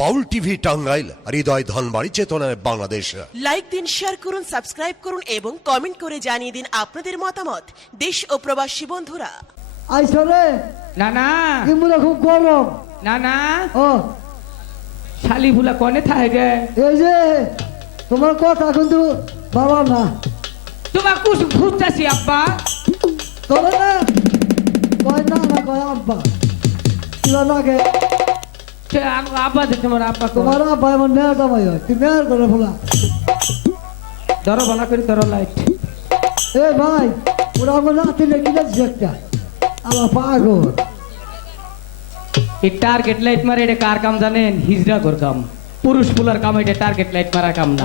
বাউল TV Tangail হৃদয় ধনবাড়ি চেতনায় Bangladesh. Like দিন শেয়ার করুন সাবস্ক্রাইব করুন এবং কমেন্ট করে জানিয়ে দিন আপনাদের মতামত। দেশ ও প্রবাসী বন্ধুরা। আইসো রে। না না ইমুরা খুব গরম? না না ও। শালি ভুলা কনে থাকে এই যে তোমার কথা কিন্তু বাবা না। তোমার কুস ঘুরতেছি আব্বা। তোরে না কয় না না কয় আব্বা। লাগে আব্বা যে তোমার আব্বা তোমার তোমার আব্বা আমার মেয়ের জামাই তুই মেয়ের করে ফোলা ধরো ভালো করে ধরো লাইট এ ভাই ওরা আমার নাতি লেগে যাচ্ছে একটা? আমার পাগল। এই টার্গেট লাইট মারে এটা কার কাম জানেন? হিজড়া কর কাম। পুরুষ ফুলার কাম এটা টার্গেট লাইট মারা কাম না।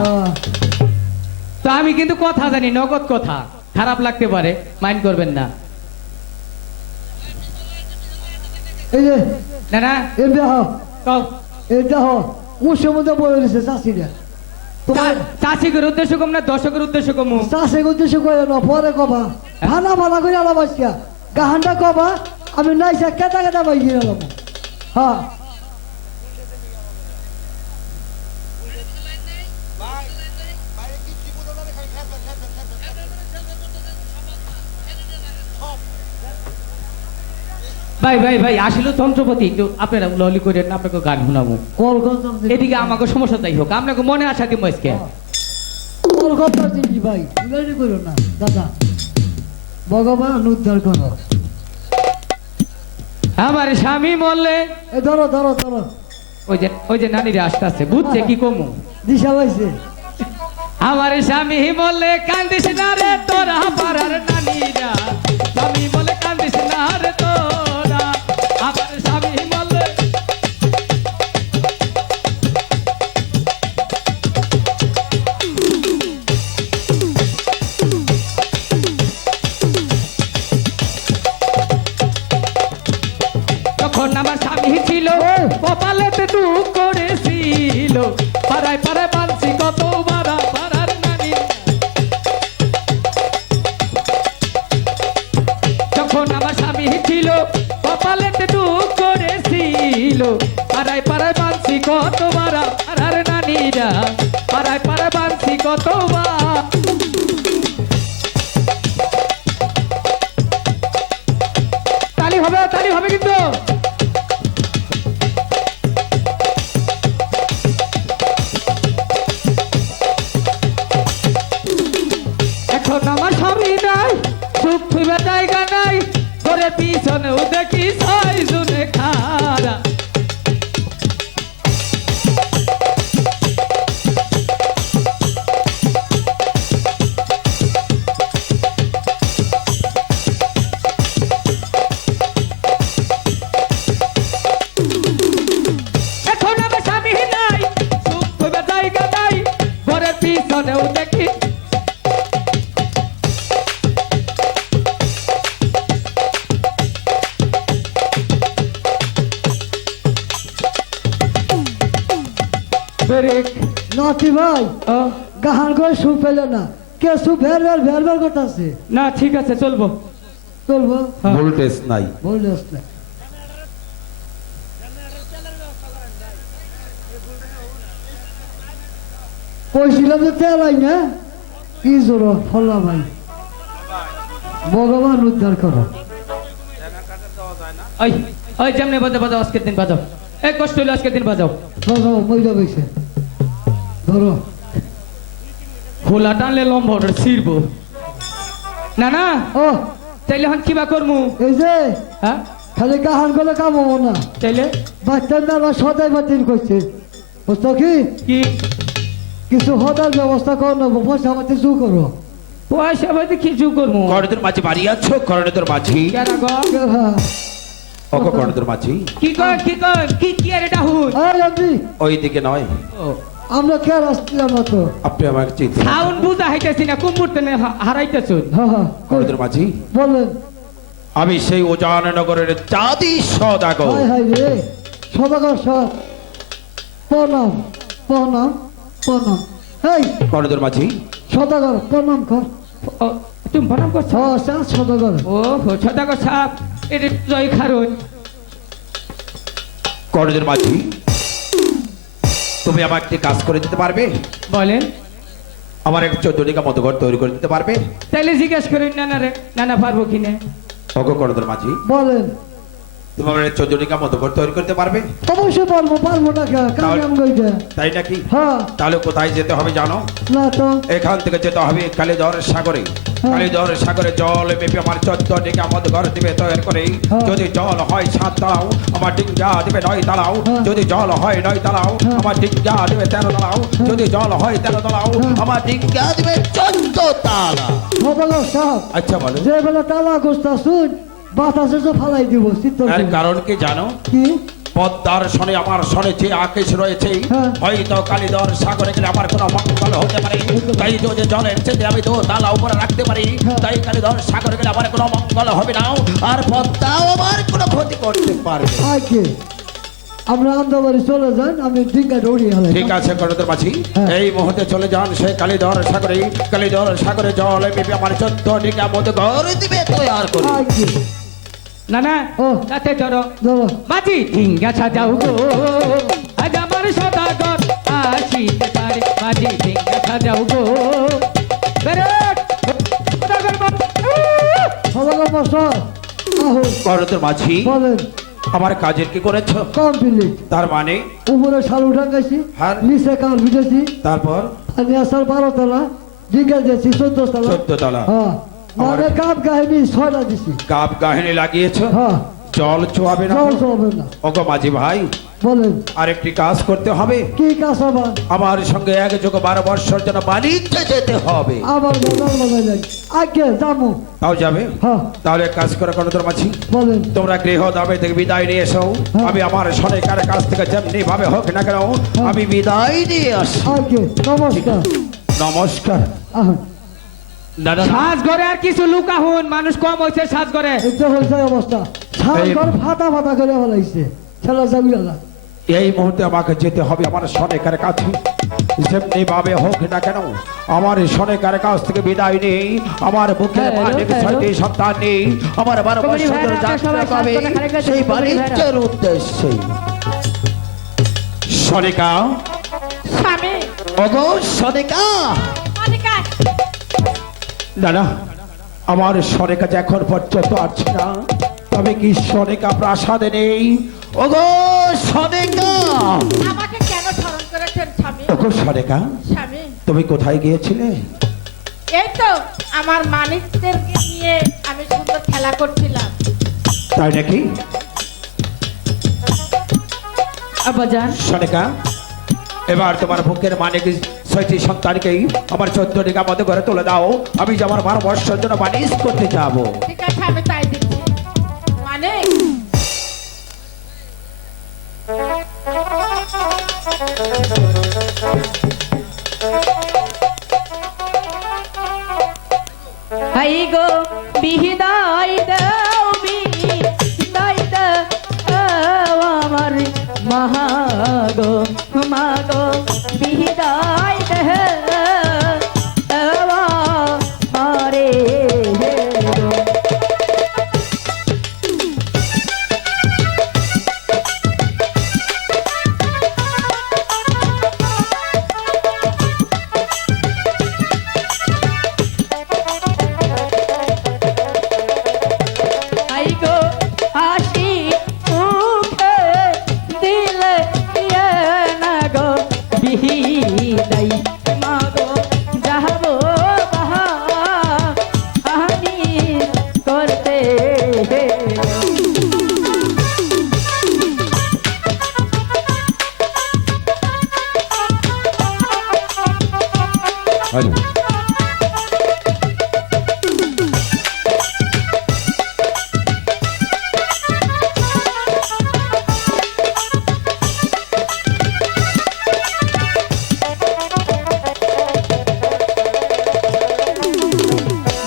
তো আমি কিন্তু কথা জানি নগদ কথা। খারাপ লাগতে পারে মাইন্ড করবেন না। এই যে না না। দেহ উৎসের মধ্যে বলে দিছে চাষিরা। চাষিকের উদ্দেশ্য কম না দর্শকের উদ্দেশ্য কম? চাষে উদ্দেশ্য করে না পরে কবা। ভানা ভানা করে আলাপ আসিয়া গাহানটা কবা আমি নাইসা কেটা কেটা গিয়ে আলাম। হ্যাঁ। ভাই ভাই ভাই আসলে যন্ত্রপাতি। একটু আপনারা ললি করে আপনাকে গান শোনাবো। এদিকে আমাকে সমস্যা তাই হোক আপনাকে মনে আসা দিব আজকে কলকাতা দিদি ভাই? উল্লেখ করো না দাদা। ভগবান উদ্ধার করো। আমার স্বামী বললে এ ধরো ধরো ধরো। ওই যে ওই যে নানিরে আসতে আসছে বুঝছে কি কমু? দিশা পাইছে। আমার স্বামী বলে কান্দিস না রে তোরা পাড়ার নানিরা। স্বামী বলে আমার স্বামী ছিল। কপালেতে দুঃখ করেছিল। পাড়ায় পাড়ায় পিছনেও দেখি নাতি ভাই গাহান করে সু পেলে না। কে সু ভের ভের ভের ভের করতেছে। না ঠিক আছে চলবো। চলবো? হ্যাঁ। ভোল্টেজ নাই। বলে আসলে কইছিলাম যে তেরাই না কি জোর ফল্লা ভাই। ভগবান উদ্ধার করো। ওই ওই যেমনি বাজাও বাজাও আজকের দিন বাজাও। এই কষ্ট হইল আজকের দিন বাজাও। বাজাও মজা পেয়েছে ধরো। খোলা টানলে লম্বা ওটা ছিড়বো। না না ও। তাইলে এখন কিবা করমু? এই যে হ্যাঁ? খালি গাহান করে কামাবো না তাইলে? বাচ্চার দ্বারা সদাই বাতিল করছে। বুঝতো কি? কি? কিছু হদার ব্যবস্থা করো না পয়সা আমাকে জু করো। পয়সা পাইতে কিছু করমু? করণের মাঝি বাড়ি আছো? করণের মাঝি? কেন গো? হ্যাঁ। অক করণের মাঝি? কি কর কি কর কি কি আর এটা হুন আর ওই দিকে নয়। ও। আমরা কে আসছিলাম তো আপনি আমাকে চিনতে সাউন্ড বুঝা হাইতেছি না কোন মুহূর্তে হারাইতেছ। হ্যাঁ হ্যাঁ করণের মাঝি। বলেন আমি সেই ওজাননগরের চাঁদি সদাগর। হাই হাই রে সদাগর সব প্রণাম প্রণাম প্রণাম। এই করণের মাঝি। সদাগর প্রণাম কর। তুমি প্রণাম করছ? হ্যাঁ চা সদাগর। ও ছদাগর সাপ এটা জয় খারুন করণের মাঝি। তুমি আমার একটি কাজ করে দিতে পারবে? বলেন। আমার এক চোদ্দটিকা মতো ঘর তৈরি করে দিতে পারবে? তাইলে জিজ্ঞেস করি নানা রে নানা পারব কিনে? অগ করদর মাঝি। বলেন। তুমি আমার চোদ্দটিকা মতো তৈরি করতে পারবে? অবশ্যই পারব পারব না তাই নাকি হ্যাঁ। তাহলে কোথায় যেতে হবে জানো? না তো। এখান থেকে যেতে হবে কালীধর সাগরে। কালীধর সাগরে জল মেপে আমার চোদ্দ ডিঙ্গা দিবে তৈরি করে। হ্যাঁ। যদি জল হয় সাত তালাও আমার ডিঙ্গা দিবে নয় তালাও। হ্যাঁ। যদি জল হয় নয় তালাও হ্যাঁ। আমার ডিঙ্গা দিবে তেরো তালাও। যদি জল হয় তেরো তালাও হ্যাঁ। আমার ডিঙ্গা দিবে চোদ্দ তালা। আচ্ছা বলো। যে বেলা তালা গোস্তা শুন বাতাসে তো ফালাই দিব এর কারণ কি জানো? কি? পদ্মার সনে আমার সনে যে আকেশ রয়েছে হ্যাঁ। হয়তো কালীধর সাগরে গেলে আমার কোনো মঙ্গল হতে পারে। তাই যদি জলের চেতে আমি তো তালা উপরে রাখতে পারি হ্যাঁ। তাই কালীধর সাগরে গেলে আমার কোনো মঙ্গল হবে না আর পদ্মাও আমার কোনো ক্ষতি করতে পারবে আমরা আন্দাবাড়ি চলে যান আমি ডিঙ্গাটা উড়িয়ে হলাই ঠিক আছে করদের মাঝি। হ্যাঁ। এই মুহূর্তে চলে যান সেই কালীধর সাগরে। কালীধর সাগরে জল মেপে আমার চোদ্দ ডিঙ্গা মতো ঘর দিবে তৈরি করি নানা ও। তাতে ধরো ধরো মাঝি ঢিঙ্গা সাজাও গো। আজ আমার সদাগর আসিতে পারে। মাঝি ঢিঙ্গা সাজাও গো। মাঝি। বলেন। আমার কাজের কি করেছ? কমপ্লিট। তার মানে? উপরে শাল উঠা গেছি হ্যাঁ। নিচে কাল বিটেছি তারপর? আমি আসার বারো তলা ডিঙ্গা দিয়েছি চোদ্দ তলা। চোদ্দ তলা। হ্যাঁ। মানে কাপ গাহিনী ছয়টা দিছি গাব গাহিনী লাগিয়েছ? হ্যাঁ। জল চোয়াবে না জল চলবে না। ওগো মাঝি ভাই বলেন। আরেকটি কাজ করতে হবে। কি কাজ আবার? আমার সঙ্গে এক যোগ বারো বৎসর জন্য বাণিজ্যে যেতে হবে। আবার আগে যাব। তাও যাবে? হ্যাঁ। তাহলে কাজ করে কোনো তোর মাঝি। বলেন। তোমরা গৃহ দামে থেকে বিদায় নিয়ে এসো। হ্যাঁ। আমি আমার সরকার কাছ থেকে যেমনি ভাবে হোক না কেন আমি বিদায় নিয়ে আসি। আগে। নমস্কার। নমস্কার। সাজ ঘরে আর কিছু লুকা হন মানুষ কম হয়েছে সাজ ঘরে অবস্থা। ছাল ঘর ফাটা ফাটা করে ফেলাইছে। ছেলা যাবি না। এই মুহূর্তে আমাকে যেতে হবে আমার সনেকার কাছে। যেমনি ভাবে হোক না কেন আমার সনেকার কাছ থেকে বিদায় নেই। আমার বুকের মালিক ছয়টি সন্তান নেই। আমার বারো বছর যাত্রা পাবে সেই বাণিজ্যের উদ্দেশ্যে। সনিকা স্বামী। ওগো সনিকা দাদা আমার সনেকা যে এখন পর্যন্ত আছে না। তবে কি সনেকা প্রাসাদে নেই? ওগো সনেকা আমাকে কেন স্মরণ করেছেন স্বামী? ওগো সনেকা স্বামী। তুমি কোথায় গিয়েছিলে? এই তো আমার মানিকদেরকে নিয়ে আমি সুন্দর খেলা করছিলাম। তাই নাকি? আব্বাজান। সনিকা এবার তোমার বুকের মানে কি ছয়টি সন্তানকেই আমার চোদ্দ টিকা মতো করে তুলে দাও। আমি যে আমার জন্য বানিস করতে যাব। ঠিক আছে আমি তাই দিচ্ছি। মানে? গো বিহিদাই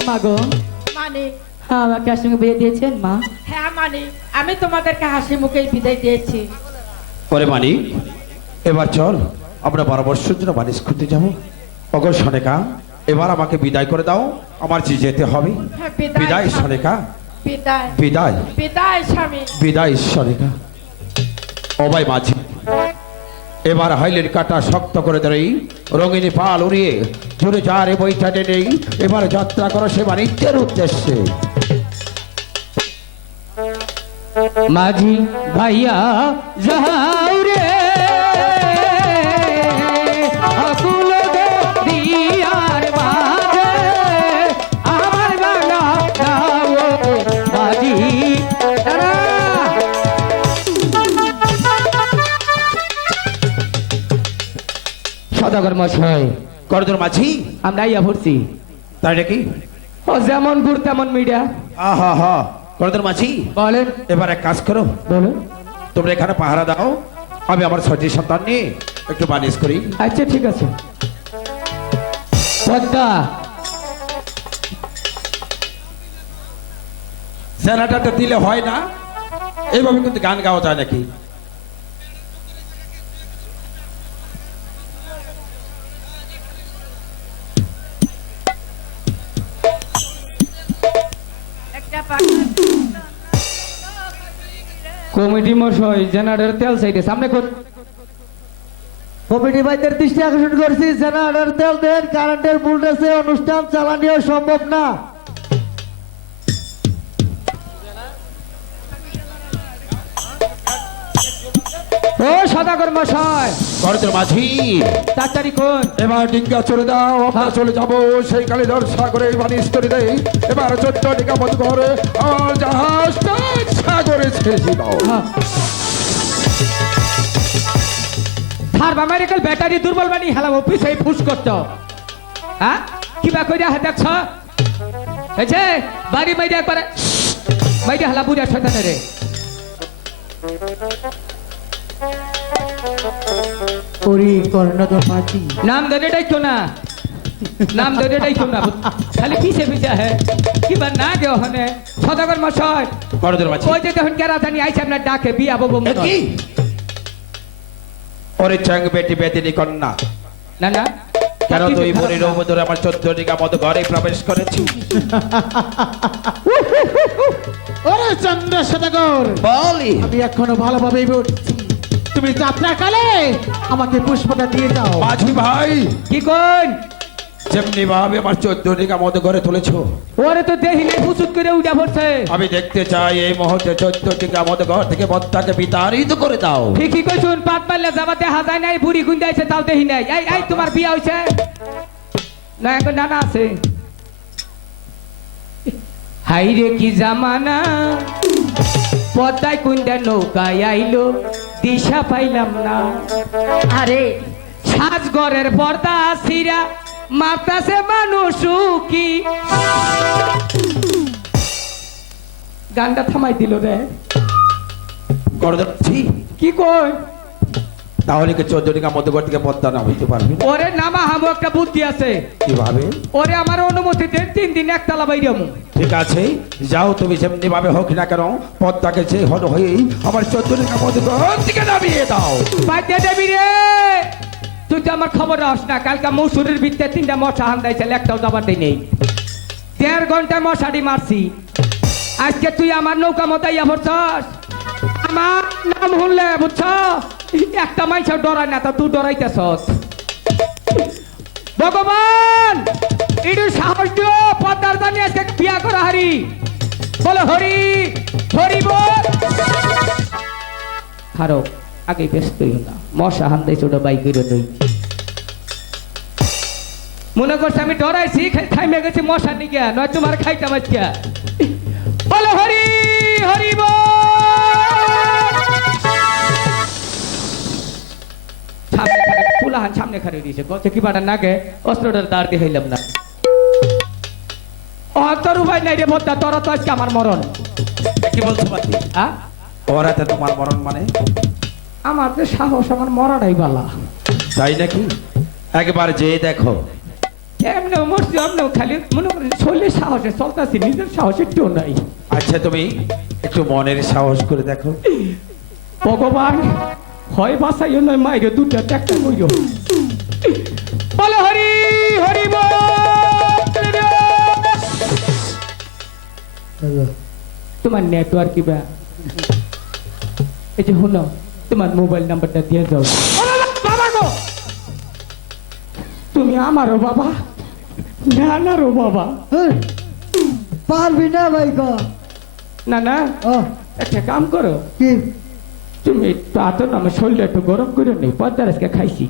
মাগো মানে আমাকে আর সঙ্গে বিয়ে দিয়েছেন মা? হ্যাঁ মানে আমি তোমাদেরকে হাসি মুখেই বিদায় দিয়েছি। ওরে মানি এবার চল আমরা বারো বর্ষের জন্য বানিস করতে যাব। অগর সনেকা এবার আমাকে বিদায় করে দাও আমার যে যেতে হবে। হ্যাঁ, বিদায়, সনেকা। বিদায়। বিদায়। বিদায় স্বামী। বিদায় সনেকা। অবাই মাঝি। এবার হাইলের কাটা শক্ত করে ধরেই রঙিনী পাল উড়িয়ে জুড়ে যারে বইটা নেই এবার যাত্রা করো সে বাণিজ্যের উদ্দেশ্যে। মাঝি ভাইয়া যাও সদাগর মশাই করদর মাঝি? আমরা ইয়া ভরছি তাই নাকি ও যেমন গুড় তেমন মিডিয়া। আহা হা। করদর মাঝি? বলেন। এবার এক কাজ করো। বলুন। তোমরা এখানে পাহারা দাও। আমি আমার সজি সন্তান নিয়ে একটু বানিশ করি। আচ্ছা ঠিক আছে। পদ্মা। সেনাটাটা দিলে হয় না। এইভাবে কিন্তু গান গাওয়া যায় নাকি? কমিটি মশাই জেনারেল তেল সাইডে সামনে কোন কমিটি ভাইদের দৃষ্টি আকর্ষণ করছি জেনারেটর তেল দেন কারেন্টের ভোল্টেজে অনুষ্ঠান চালানিও সম্ভব না। ও সদাগর মশাই। করদর মাঝি। তাড়াতাড়ি কোন? এবার ডিঙ্গা চলে দাও আমরা চলে যাব সেই সাগরে বানিশ করে দেই এবার চোদ্দ ডিঙ্গা বন্ধ করে আমার জাহাজটা সাগরে ছেড়ে দাও থার্মামেরিক্যাল ব্যাটারি দুর্বল বানি হেলাম অফিস এই ফুস করতো হ্যাঁ? কি বা কইরা হাতে দেখছ? হয়েছে বাড়ি মাইরে একবারে মাইরে হেলা বুড়া শয়তানে রে করি কর্ণধর মাঝি নাম ধরে ডাইতো না। নাম ধরে ডাইতো না। খালি পিছে পিছে হে কিবা না গে ওখানে সদাগর মশাই। করদর মাঝি ওই যে দেখুন কেরা জানি আইছে আপনার ডাকে বিয়া বব কি? ওরে চাং বেটি বেদিনী কন্যা। না না। কেন তুই মনে রোম ধরে আমার চোদ্দ ডিঙ্গা মতো ঘরে প্রবেশ করেছি ওরে চন্দ্র সদাগর বলি। আমি এখনও ভালোভাবেই বলছি। তুমি যাত্রাকালে আমাকে পুষ্পটা দিয়ে দাও মাঝি ভাই! কি কোন? যেমনি ভাবে আমার চোদ্দ ডিঙ্গা মতো ঘরে তুলেছো ওরে তো দেহি নেই ফুসুত করে উঠা পড়ছে। আমি দেখতে চাই এই মুহূর্তে চোদ্দ ডিঙ্গা মতো ঘর থেকে বত্তাকে বিতাড়িত করে দাও। ঠিকই কইছুন পাত পারলে যাবা দেখা যায় নাই বুড়ি আছে তাও দেখি নাই। এই এই তোমার বিয়া হইছে? না এখন নানা আছে। হাই রে কি জামানা পদ্মায় কুন্দা নৌকায় আইলো দিশা পাইলাম না। আরে। সাজ ঘরের পর্দা সিরা মাতাসে মানুষ কি? গানটা থামাই দিল রে। মাঝি কি কই তাহলে কি চোদ্দ ডিঙ্গা মতো ঘর থেকে বত্তা না হইতে পারবে? ওরে নামা হামো একটা বুদ্ধি আছে। কীভাবে? ওরে আমার অনুমতি দেন তিন দিন একতলা বাইরামু ঠিক আছে যাও তুমি যেমনি ভাবে হোক না কেন পদ্মাকে যে হল হয়েই আমার চোদ্দ ডিঙ্গা মতো ঘর থেকে নামিয়ে দাও। বাইতে দেবি রে! তো আমার খবর রাস না। কালকা মৌসুরের ভিতরে তিনটা মশা হান্দাইছে একটাও দেই নেই। দেড় ঘণ্টা মশারি মারছি। আজকে তুই আমার নৌকা মতো ইয়া ভরছস আমার নাম শুনলে বুঝছ একটা মাইছ ডরাই না, তা তুই ডরাইতেছস। ভগবান একটু সাহস দিও পদ্মার জানি আজকে বিয়া করা হারি। বলো হরি হরি বল। আগে ব্যস্ত হইও না। মশা হান্দাই ছোট বাইক করে দই মনে করছে আমি ডরাইছি খাই- খাইমে গেছি মশা নিকে নয় তোমার খাইতাম আজকে বলো হরি হরি বল। সামনে খারে সামনে খারে দিয়েছে। বলছে কি বাটা নাকে অস্ত্রটার দাঁড় দিয়ে হইলাম না। ও তোর উপায় নাই রে বদ্দা তোর তো আজকে আমার মরণ। কি বলছো আ? ওরাতে তোমার মরণ মানে? আমার যে সাহস আমার মরাটাই বালা। তাই নাকি? একবার যে দেখো। এমনি মরছি এমনি খালি মনে করেন শরীরের সাহসে চলতেছি নিজের সাহস একটু নাই। আচ্ছা তুমি একটু মনের সাহস করে দেখো। ভগবান হয় বাসাইও নয় মাইরে দুটা বলে হরি হরি তোমার নেটওয়ার্ক কি বা এই যে শুনো তোমার মোবাইল নাম্বারটা দিয়ে যাও আমারও বাবা নানারও বাবা। পারবি না ভাই ক না না একটা কাম করো। কি? তুমি তো আতো না আমার শরীরটা একটু গরম করে নেই পদ্মার আজকে খাইছি।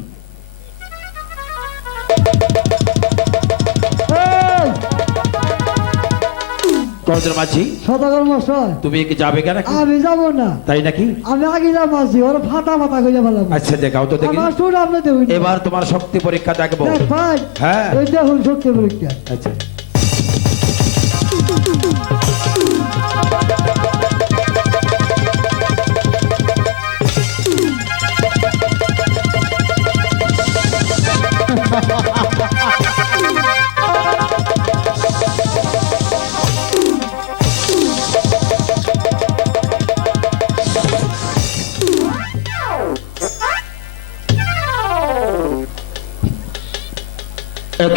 কবজের মাঝি সদাগর মশাই তুমি কি যাবে কেন আমি যাব না। তাই নাকি? আমি আগে যাব মাঝি ওর ফাটা ফাটা করে ফেলাম আচ্ছা দেখাও তো দেখি আমার সুর আপনি দেখুন। এবার তোমার শক্তি পরীক্ষা দেখব। ভাই হ্যাঁ। ওই দেখুন শক্তি পরীক্ষা। আচ্ছা।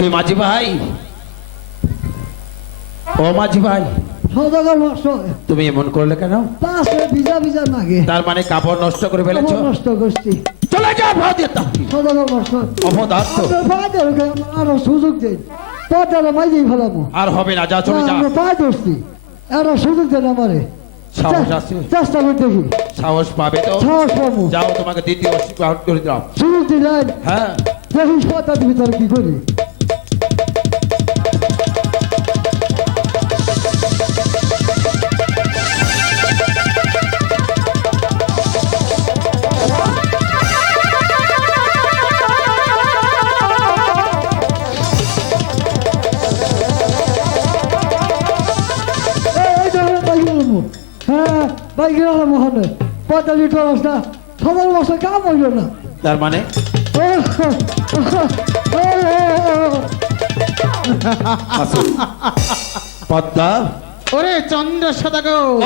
কি মাঝি ভাই? ও মাঝি ভাই। সদাগর মশাই তুমি এমন করলে কেন? পাশে ভিজা ভিজা নাগে তার মানে কাপড় নষ্ট করে ফেলেছো? নষ্ট করছি। চলে যাও ভাই সদাগর মশাই অপদার্থ। ফায়দার সুযোগ দিন। পর্দাটা মাইজেই ফেলাবো। আর হবে না যা চলে যা। আমরা পায়ে ধরছি। আরও সুযোগ দেন আমারে। সাহস আছে? চেষ্টা করে দেখি। সাহস পাবে তো? সাহস পাবো। যাও তোমাকে দ্বিতীয় অস্বীকার করে দিলাম। সুযোগ দিলেন। হ্যাঁ। দেখি পর্দার ভিতরে কি করি? না কাম হইল না। তার মানে? পদ্মা? ওরে চন্দ্র সদাগর।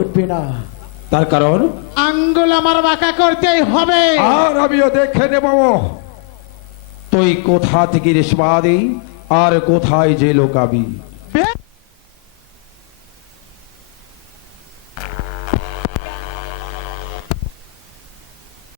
উঠবে না। তার কারণ? আঙ্গুল আমার বাঁকা করতেই হবে। আর আমিও দেখে নেব। তুই কোথা থেকে রেশমাদি আর কোথায় যে লোকাবি